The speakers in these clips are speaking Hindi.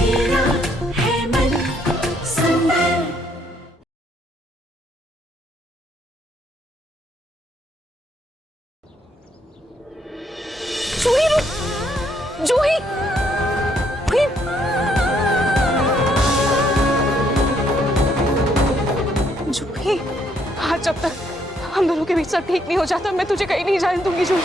मेरा है मन सुंदर। जूही जूही जूही, आज जब तक हम दोनों के बीच सब ठीक नहीं हो जाता मैं तुझे कहीं नहीं जाने दूंगी जूही।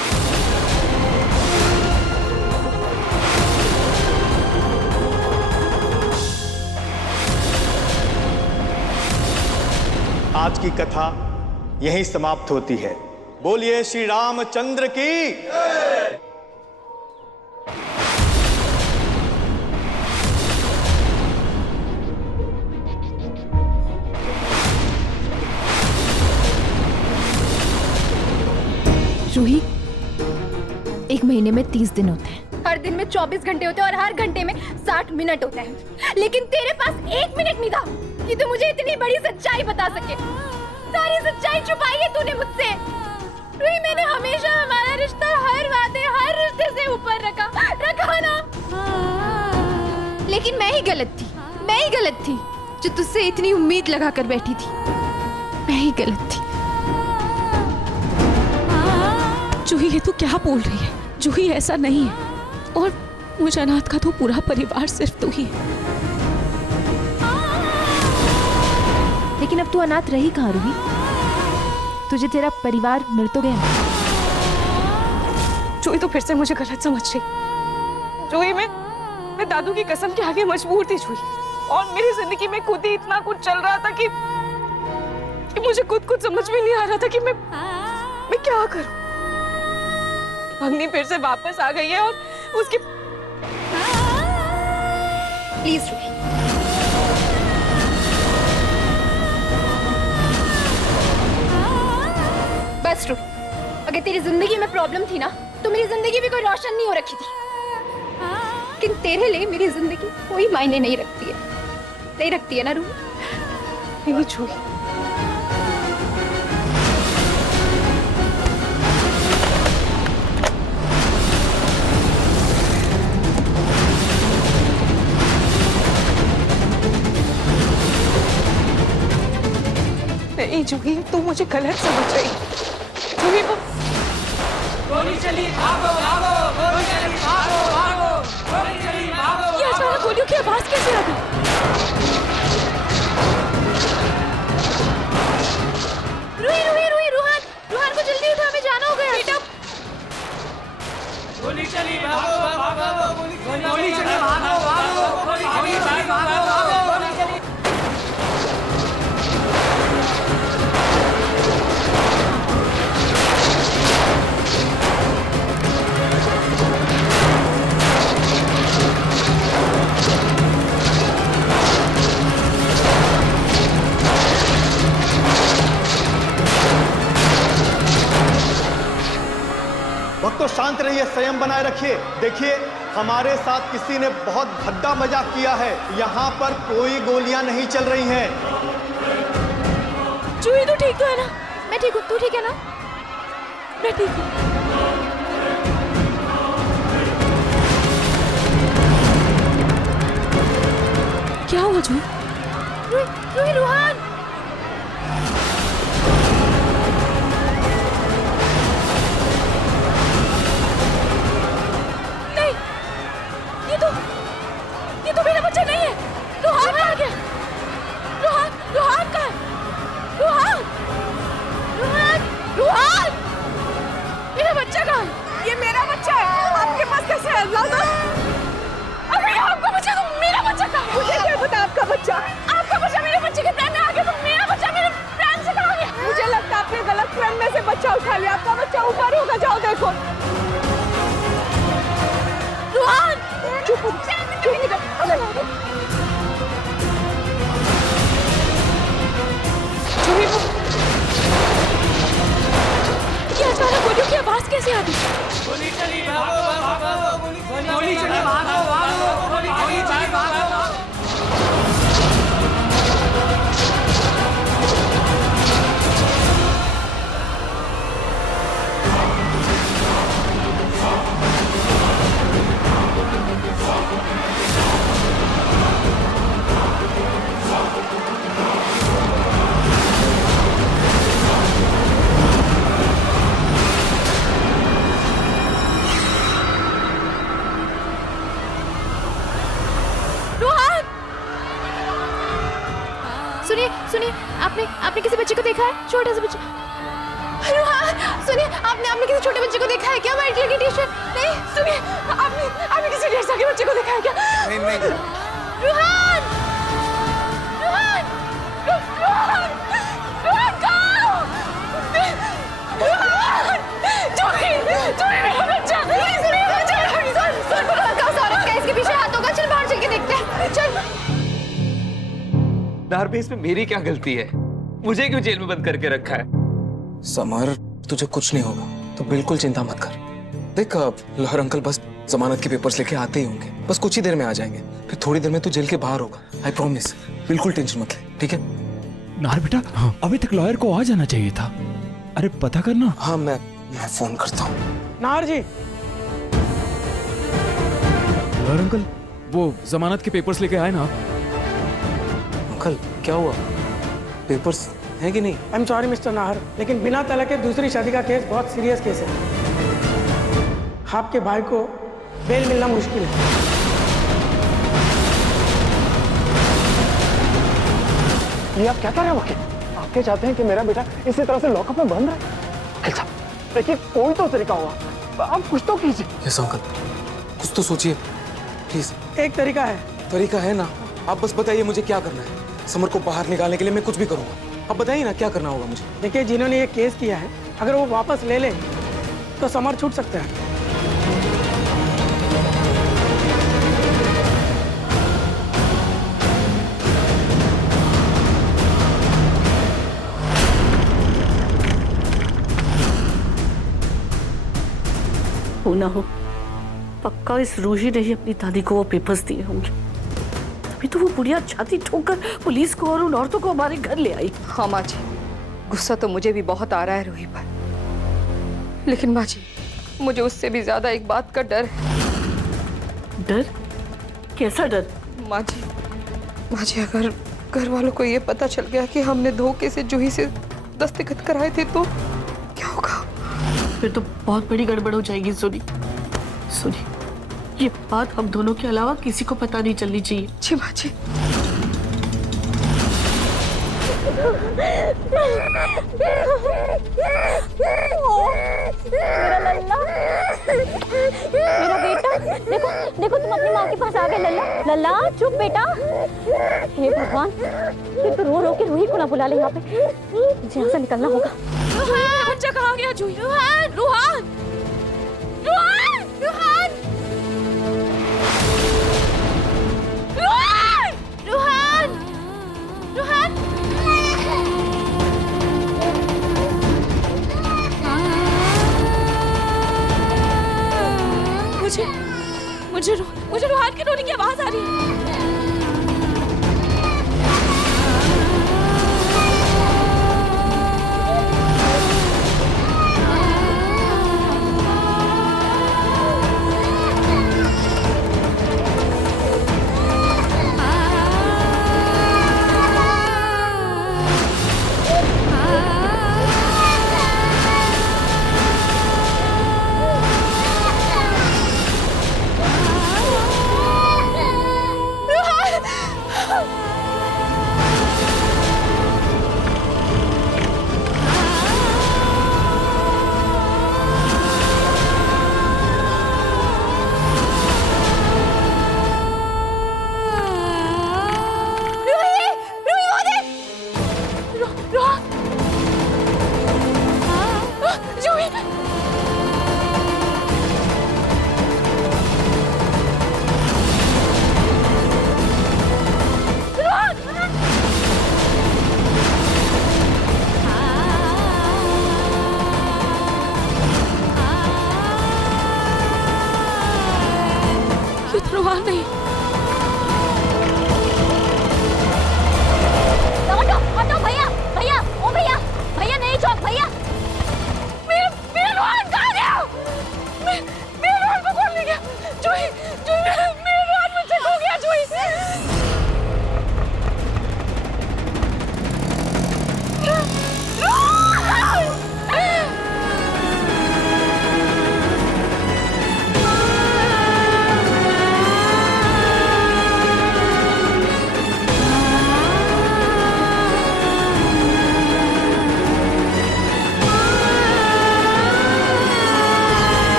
आज की कथा यहीं समाप्त होती है। बोलिए श्री रामचंद्र की। जूही, एक महीने में 30 दिन होते हैं। हर दिन में 24 घंटे होते हैं और हर घंटे में 60 मिनट होते हैं, लेकिन तेरे पास 1 मिनट नहीं था कि तू मुझे इतनी बड़ी सच्चाई बता सके। सारी सच्चाई छुपाई है तूने मुझसे। रुही, मैंने हमेशा हमारा रिश्ता हर वादे हर रिश्ते से ऊपर रखा ना। लेकिन मैं ही गलत थी जो तुझसे इतनी उम्मीद लगा कर बैठी थी। मैं ही गलत थी। जूही, ये तू क्या बोल रही है? जूही, ऐसा नहीं है। और मुझे अनाथ का तो पूरा परिवार सिर्फ तू ही है। लेकिन अब तू अनाथ रही कहाँ रूही? तुझे तेरा परिवार मिल तो गया। जूही, तो फिर से मुझे गलत समझ रही। जूही, मैं दादू की कसम के आगे मजबूर थी जूही। और मेरी जिंदगी में खुद ही इतना कुछ चल रहा था कि मुझे खुद समझ में नहीं आ रहा था कि मैं क्या करूं। भगनी फिर से वापस आ गई है और उसकी प्लीज रुही, बस रुही। अगर तेरी जिंदगी में प्रॉब्लम थी ना तो मेरी जिंदगी भी कोई रोशन नहीं हो रखी थी। लेकिन तेरे लिए मेरी जिंदगी कोई मायने नहीं रखती है ना रूही? नहीं जूही, नहीं जूही, तू मुझे गलत समझ रही। जूही, वो गोली चली, भागो भागो, गोली चली, भागो भागो, गोली चली, भागो। ये अचानक गोलियों की आवाज कैसे आ गई? रूही, रुहान को जल्दी उठा, हमें जाना होगा बेटा। गोली चली, भागो भागो, गोली चली, भागो भागो, गोली चली, भागो भागो, गोली चली। भक्तों शांत रहिए, संयम बनाए रखिए। देखिए, हमारे साथ किसी ने बहुत भद्दा मजाक किया है। यहाँ पर कोई गोलियां नहीं चल रही हैं। जूही, तू ठीक तो है ना? मैं ठीक हूँ, तू ठीक है ना? मैं ठीक हूँ। क्या हुआ जूही? रूही, रुहान। ये तो मेरा बच्चा नहीं है। रुहान कहाँ गया? रुहान कहाँ है? रुहान, मेरा बच्चा कहाँ है? ये मेरा बच्चा है। आपके पास कैसे है? लाना। अगर आपका बच्चा तो मेरा बच्चा कहाँ है? मुझे क्या पता आपका बच्चा? आपका बच्चा मेरे बच्चे के प्राण में आ गया तो मेरा बच्चा मेरे प्राण से कहाँ गया? मुझे लगता है आपने गलत प्राण में से बच्चा उठा लिया। आपका बच्चा ऊपर होगा, जाओ देखो। रुहान, चुप ये अचानक गोलियों की आवाज कैसे आ गई? गोली चली, भागो भागो, गोली चली, भागो भागो, गोली चली, भागो। सुनिए सुनिए, आपने किसी बच्चे को देखा है? छोटा सा बच्चा। रुहान सुनिए, आपने किसी छोटे बच्चे को देखा है क्या? व्हाइट कलर की टी-शर्ट। नहीं सुनिए, आपने किसी 1.5 साल के बच्चे को देखा है क्या? नहीं नहीं रुहान रुहान रुहान रुहान कहाँ? रुहान चोरी मेरा बच्चा। सुनिए इसके पीछे हाथ होगा। चल बाहर चल के देखते हैं। चल। नारबे, इसमें मेरी क्या गलती है? मुझे क्यों जेल में बंद करके रखा है? समर, तुझे कुछ नहीं होगा तो बिल्कुल चिंता मत कर। देख, लोहर अंकल बस जमानत के पेपर्स लेके आते ही होंगे, बस कुछ ही देर में आ जाएंगे। फिर थोड़ी देर में तू जेल के बाहर होगा, आई प्रॉमिस। बिल्कुल टेंशन मत ले, ठीक है? नार बेटा, अभी तक लॉयर को आ जाना चाहिए था। अरे पता करना। हाँ, मैं फोन करता हूँ। नाहर जी, लॉयर अंकल, वो जमानत के पेपर्स लेके आए ना आप? अंकल, क्या हुआ? पेपर्स है कि नहीं? I am sorry mister Nahar, लेकिन बिना तलाक के दूसरी शादी का केस बहुत सीरियस केस है। आपके भाई को बेल मिलना मुश्किल है। ये आप क्या कर रहे हैं वकील? आप क्या चाहते हैं कि मेरा बेटा इसी तरह से लॉकअप में बंद रहे? वकील साहब, देखिए कोई तो तरीका होगा, आप कुछ तो कीजिए। यस अंकल, कुछ तो सोचिए प्लीज। एक तरीका है। तरीका है ना, आप बस बताइए मुझे क्या करना है। समर को बाहर निकालने के लिए मैं कुछ भी करूंगा। आप बताइए ना क्या करना होगा मुझे। देखिए, जिन्होंने ये केस किया है, अगर वो वापस ले ले तो समर छूट सकता है। हो ना हो, पक्का इस रूही ने ही अपनी दादी को वो पेपर्स दिए होंगे, तभी तो वो बुढ़िया छाती ठोककर पुलिस को और उन औरतों को हमारे घर ले आई। हाँ माँ जी, गुस्सा तो मुझे भी बहुत आ रहा है रूही पर, लेकिन माँ जी मुझे उससे भी ज्यादा एक बात का डर है। डर? कैसा डर? माँ जी अगर घर वालों को ये पता चल गया कि हमने धोखे से जूही से दस्तखत कराए थे तो क्या होगा? फिर तो बहुत बड़ी गड़बड़ हो जाएगी। सुनी, ये बात हम दोनों के अलावा किसी को पता नहीं चलनी चाहिए। जी माँ जी। मेरा लल्ला, मेरा बेटा, देखो देखो तुम अपनी माँ के पास आ गए। लल्ला लल्ला चुप बेटा। हे भगवान, फिर तो रो रो के रूही को ना बुला ले यहाँ पे। मुझे यहाँ से निकलना होगा। बच्चा कहाँ गया जूही? रुहान रुहान रुहान रुहान रुहान रुहान रुहान। मुझे रुहान के रोने की आवाज आ रही है।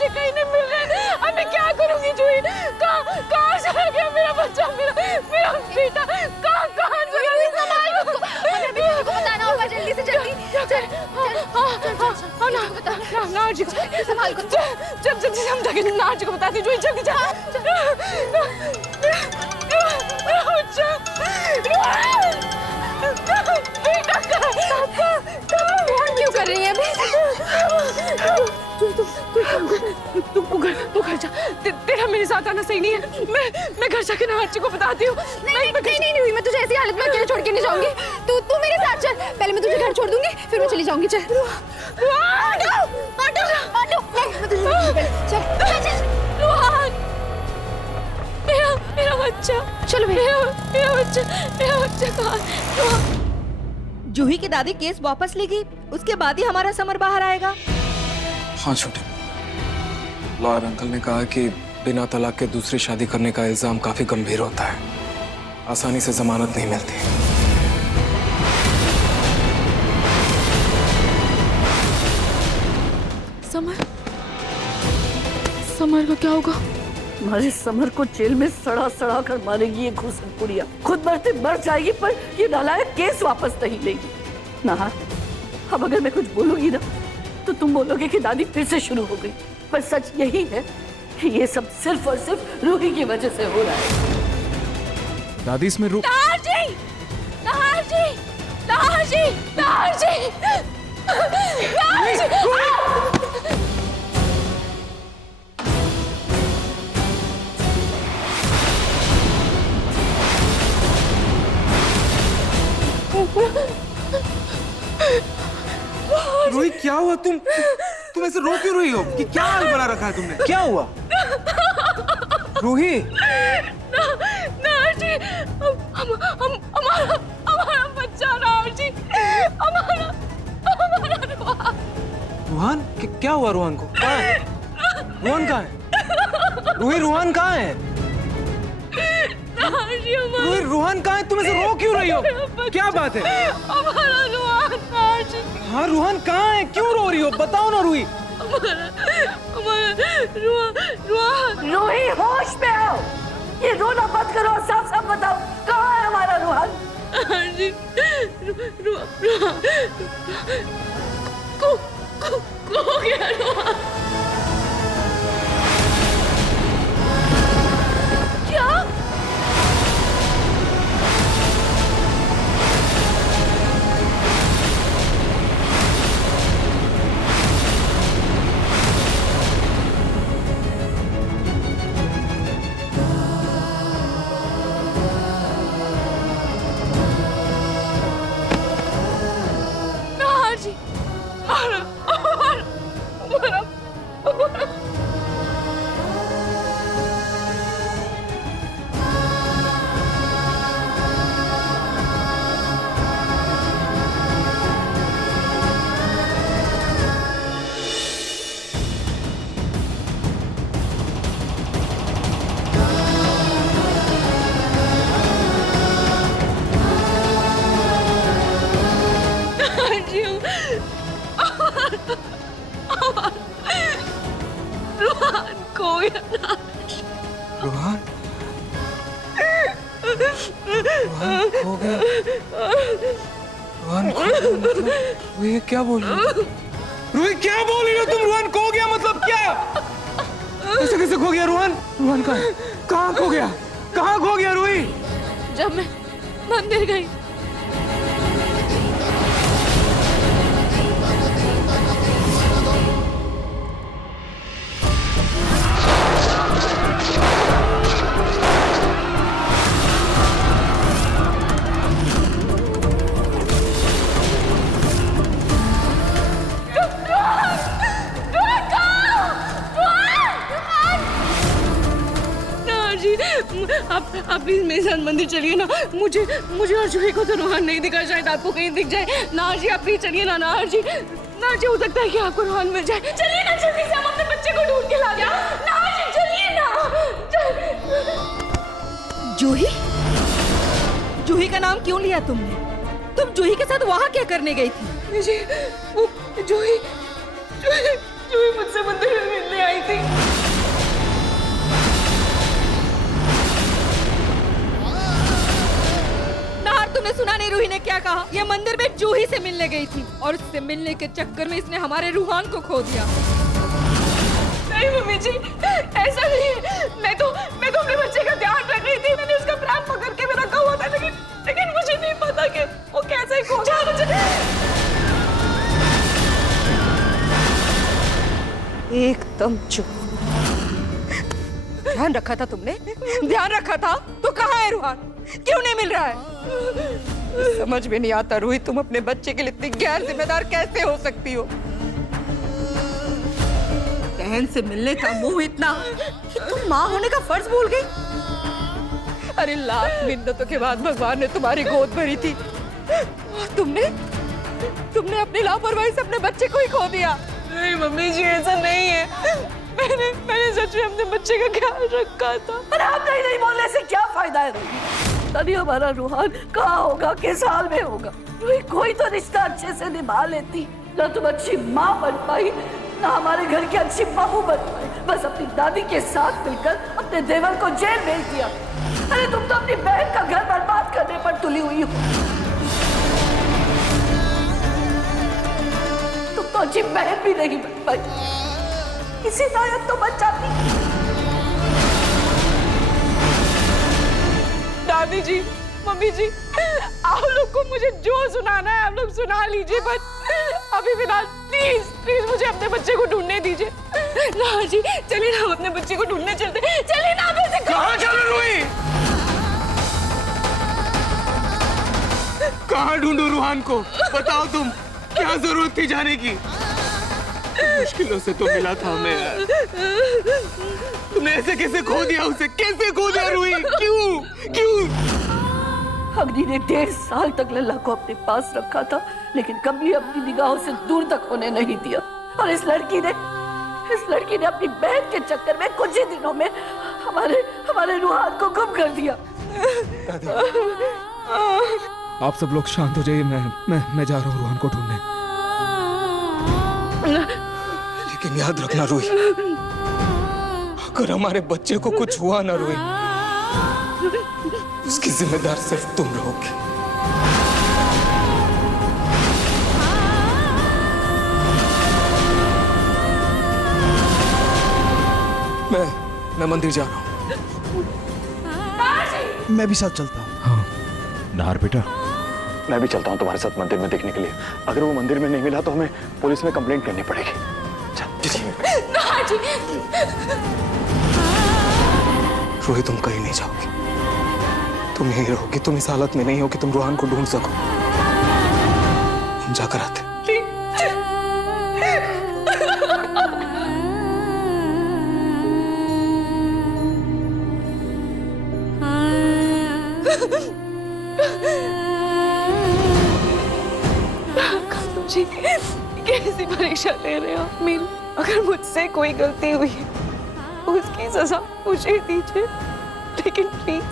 मुझे कहीं नहीं मिल रहा है। अब मैं क्या करूंगी जूही? कहाँ चला गया मेरा बच्चा, मेरा बेटा? कहाँ चला गया? संभाल उसको, हमें भी किसी को बताना होगा जल्दी से जल्दी। चल नार जी को संभाल को। जब जल्दी से हम जाके नार जी को बताती जूही, जल्दी जा। मेरा बच्चा क्यों कर रही है अभी? तू घर जा। तेरा मेरे साथ आना सही नहीं है। मैं घर जाके नार जी को बताती हूँ। नहीं, मैं तुझे ऐसी हालत में अकेले छोड़ के नहीं जाऊंगी। तू मेरे साथ चल। पहले मैं तुझे घर छोड़ दूंगी, फिर मैं चली जाऊंगी। चल मेरा बच्चा, चलो मेरा बच्चा कहाँ? जूही की दादी केस वापस लेगी, उसके बाद ही हमारा समर बाहर आएगा। हाँ छोटे, लॉयर अंकल ने कहा कि बिना तलाक के दूसरी शादी करने का इल्जाम काफी गंभीर होता है, आसानी से जमानत नहीं मिलती। समर को क्या होगा? हमारे समर को जेल में सड़ा कर मारेगी ये घूसन पुड़िया। खुद मरते मर जाएगी, पर ये नालायक केस वापस नहीं लेगी। ना अब अगर मैं कुछ बोलूंगी ना तो तुम बोलोगे कि दादी फिर से शुरू हो गई, पर सच यही है कि ये सब सिर्फ और सिर्फ रूही की वजह से हो रहा है। दादी इसमें रूही क्या हुआ? तुम ऐसे रो क्यों रही हो? कि क्या हाल बना रखा है तुमने? क्या हुआ रूही? नार जी, हमारा बच्चा, नार जी, हमारा रूहान? क्या हुआ रूहान को? कहाँ है रूहान? कहाँ है रूही? रूहान कहाँ है? रूही रूहान कहाँ है? तुम ऐसे रो क्यों रही हो? क्या बात है? हमारा रूहान, नार जी। हाँ रूहान कहाँ है? क्यों रो रही हो? बताओ ना रूही। रूही होश में आओ, ये रोना बंद करो, साफ साफ बताओ कहाँ है हमारा रूहान? खो गया रूहान। क्या? रूहान खो गया। रूहान खो गया मतलब? रूही क्या बोल रही हो? रूही क्या बोल रही हो तुम? रूहान खो गया मतलब क्या? ऐसे कैसे खो गया रूहान? रूहान कहाँ खो गया? कहाँ खो गया रूही? जब मैं मंदिर गई, आप प्लीज मेरे साथ मंदिर चलिए ना। मुझे और जूही को तो रूहान नहीं दिखा, शायद आपको कहीं दिख जाए। नार जी आप प्लीज चलिए ना। नार जी हो सकता है कि आपको रूहान मिल जाए। चलिए ना जल्दी से, हम अपने बच्चे को ढूंढ के ला गया। नार जी चलिए ना। जूही का नाम क्यों लिया तुमने? तुम जूही के साथ वहाँ क्या करने गई थी? जी वो जूही जूही मुझसे मंदिर में मिलने आई थी। नाहर, तुमने सुना नहीं रूही ने क्या कहा? ये मंदिर में जूही से मिलने गई थी और उससे मिलने के चक्कर में इसने हमारे रूहान को खो दिया। नहीं मम्मी जी, ऐसा नहीं है। मैं तो अपने बच्चे का ध्यान रख रही थी। मैंने उसका प्राण पकड़ के रखा हुआ था, लेकिन मुझे नहीं पता कि वो कैसे खो गया। एकदम चुप। ध्यान रखा था तुमने? ध्यान रखा था तो कहाँ है रूहान? क्यों नहीं मिल रहा है? समझ में नहीं आता रूही, तुम अपने बच्चे के लिए इतनी गैर जिम्मेदार कैसे हो सकती हो? बहन से मिलने का मोह इतना कि तुम माँ होने का फर्ज भूल गई। अरे लाख मिन्नतों के बाद भगवान ने तुम्हारी गोद भरी थी और तुमने अपनी लापरवाही से अपने बच्चे को ही खो दिया। नहीं मम्मी जी, ऐसा नहीं है। मैंने सच में अपने बच्चे का ख्याल रखा था। अरे आप नहीं बोलने से क्या फायदा है? तभी हमारा रूहान कहाँ होगा, किस हाल में होगा? कोई तो रिश्ता अच्छे से निभा लेती। ना तुम अच्छी माँ बन पाई, ना हमारे घर की अच्छी बहू बन पाई। बस अपनी दादी के साथ मिलकर अपने देवर को जेल भेज दिया। अरे तुम तो अपनी बहन का घर बर्बाद करने पर तुली हुई हो। तुम तो अच्छी बहन भी नहीं बन पाई। इसी लायक तो बन जाती। दादी जी, मम्मी जी, आप लोग को मुझे जो सुनाना है आप लोग सुना लीजिए, बस अभी फिलहाल प्लीज मुझे अपने बच्चे को ढूंढने दीजिए। ना जी, चलिए ना, अपने बच्चे को ढूंढने चलते। चलिए ना। कहाँ चलो रूही? कहाँ ढूंढूं रूहान को? बताओ तुम, क्या जरूरत थी जाने की? मुश्किलों से तो मिला था मैं। तुमने ऐसे कैसे खो दिया उसे? कैसे खो दिया रूही? क्यों? अग्नि ने 1.5 साल तक लल्ला को अपने पास रखा था, लेकिन कभी अपनी निगाहों से दूर तक होने नहीं दिया। और इस लड़की ने अपनी बहन के चक्कर में कुछ ही दिनों में हमारे रूहान को गुम कर दिया। आप सब लोग शांत हो जाइए, मैं जा रहा हूँ रूहान को ढूंढने। लेकिन याद रखना रूही, अगर हमारे बच्चे को कुछ हुआ ना रूही, उसकी जिम्मेदार सिर्फ तुम रहोगी। मैं मंदिर जा रहा हूँ। मैं भी साथ चलता हूँ। हाँ नाहर बेटा, मैं भी चलता हूँ तुम्हारे साथ मंदिर में देखने के लिए। अगर वो मंदिर में नहीं मिला तो हमें पुलिस में कंप्लेंट करनी पड़ेगी। रोहित, तुम कहीं नहीं जाओगी, तुम यहीं रहोगी। तुम इस हालत में नहीं हो कि तुम रूहान को ढूंढ सको। हम जाकर आते। जी, कैसी परीक्षा ले रहे हो आप मीनू? अगर मुझसे कोई गलती हुई है तो उसकी सजा मुझे दीजिए, लेकिन प्लीज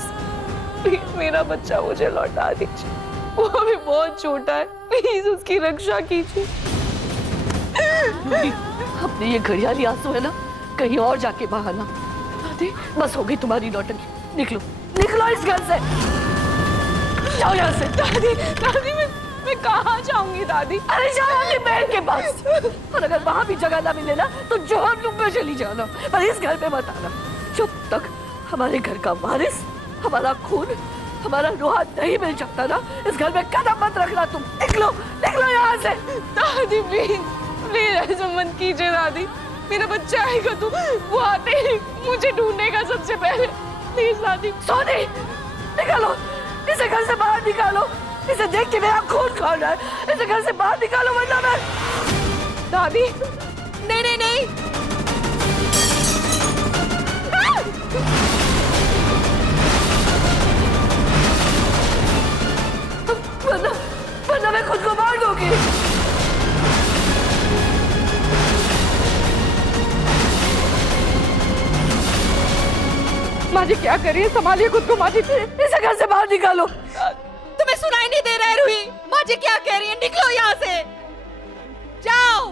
मेरा बच्चा मुझे लौटा दीजिए। वो अभी बहुत छोटा है, प्लीज उसकी रक्षा कीजिए। अपने ये घड़ियाली आंसू है ना, कहीं और जाके बहाना। दादी, बस हो गई तुम्हारी नौटंकी। निकलो इस घर से, जाओ यहाँ से। दादी मैं कहाँ जाऊंगी दादी? अरे जाओ अपनी बहन के पास, और अगर वहाँ भी जगह ना मिले ना तो जोहर रूम में चली जाना, पर इस घर पे मत आना। जब तक हमारे घर का वारिस, हमारा खून, हमारा रूहान नहीं मिल सकता ना, इस घर में कदम मत रखना तुम। निकलो यहाँ से। दादी प्लीज ऐसा मत कीजिए दादी, मेरा बच्चा आएगा तो वो आते ही मुझे ढूंढेगा सबसे पहले। प्लीज दादी। सोनी, निकालो इसे घर से बाहर निकालो। इसे देख के मेरा खून खौल रहा है। इसे घर से बाहर निकालो वरना मैं। दादी नहीं। वरना मैं खुद को मार दूंगी। माँ जी क्या करिए, संभालिए खुद को माँ जी। इसे घर से बाहर निकालो। तुम्हें सुनाई नहीं दे रहा है रूही? माँ जी क्या कह रही है? निकलो यहाँ से, जाओ।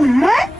मैं